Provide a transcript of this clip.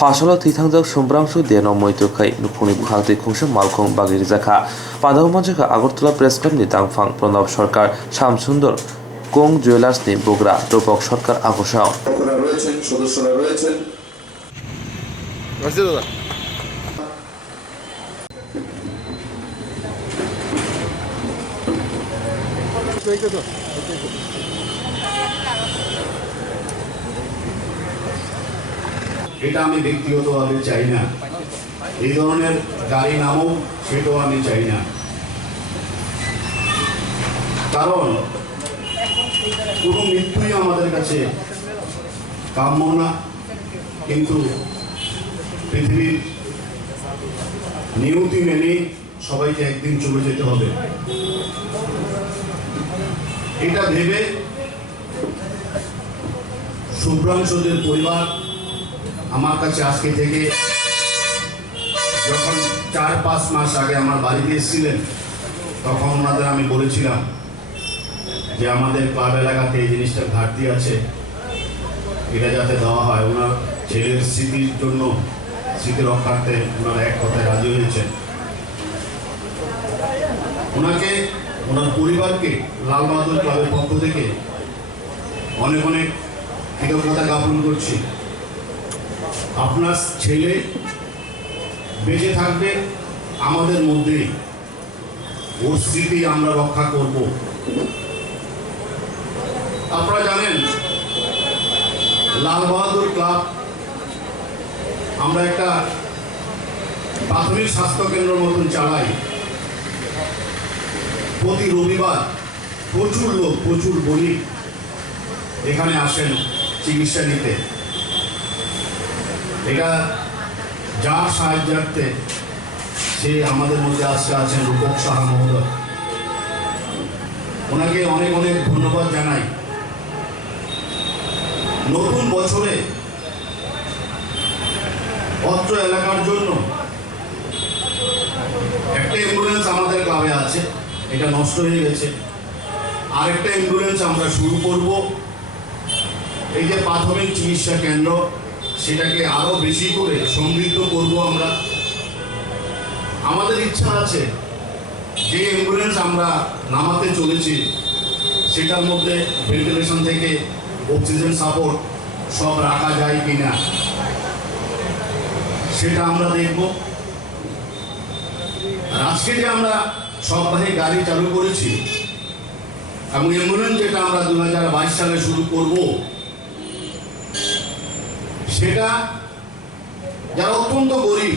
Hasolo Tithangzak Shumbramshu Deno Moitukai Nukuni Bhakti Kumsha Malkong Bagir Zaka Padamajaka Agartala Press Club Nitang Fang Pranab Sarkar Shamsundor Kong Jewelers Ni Bogra Topok Sarkar Akosao সদস্যরা রয়েছেন এটা আমি ব্যক্তিগতভাবে চাই না, এই ধরনের গাড়ি নামও সেটাও আমি চাই না, কারণ কোনো মৃত্যুই আমাদের কাছে কাম্য না। কিন্তু পৃথিবীর নিয়তি মেনে সবাইকে একদিন চলে যেতে হবে, এটা ভেবে শুভ্রাংশুদের পরিবার আমার কাছে আজকে থেকে যখন 4-5 মাস আগে আমার বাড়িতে এসেছিলেন, তখন ওনাদের আমি বলেছিলাম যে আমাদের ক্লাব এলাকাতে এই জিনিসটার ঘাটতি আছে, এটা যাতে দেওয়া হয়। ওনার ছেলের স্মৃতির জন্য, স্মৃতি রক্ষার্থে ওনারা এক কথায় রাজি হয়েছেন। ওনাকে, ওনার পরিবারকে লাল বাহাদুর ক্লাবের পক্ষ থেকে অনেক অনেক কৃতজ্ঞতা জ্ঞাপন করছি। আপনার ছেলে বেঁচে থাকবে আমাদের মধ্যেই, ওর স্মৃতি আমরা রক্ষা করব। আপনারা জানেন লাল বাহাদুর ক্লাব আমরা একটা প্রাথমিক স্বাস্থ্য কেন্দ্রের মতন চালাই। প্রতি রবিবার প্রচুর লোক, প্রচুর বণিক এখানে আসেন চিকিৎসা নিতে। এটা যার সাহায্যার্থে সে আমাদের মধ্যে আজকে আছেন রূপক সাহা মহোদয়, ওনাকে অনেক অনেক ধন্যবাদ জানাই। নতুন বছরে অত্র এলাকার জন্য একটা অ্যাম্বুলেন্স আমাদের ক্লাবে আছে, এটা নষ্ট হয়ে গেছে। আরেকটা অ্যাম্বুলেন্স আমরা শুরু করব। এই যে প্রাথমিক চিকিৎসা কেন্দ্র, সেটাকে আরো বেশি করে সমৃদ্ধ করব আমরা। আমাদের ইচ্ছা আছে যে অ্যাম্বুলেন্স আমরা নামাতে চলেছি সেটার মধ্যে ভেন্টিলেশন থেকে অক্সিজেন সাপোর্ট সব রাখা যায় কিনা সেটা আমরা দেখব। আর আজকে যে আমরা সপ্তাহে গাড়ি চালু করেছি এবং অ্যাম্বুলেন্স যেটা আমরা 2022 সালে শুরু করব, সেটা যারা অত্যন্ত গরিব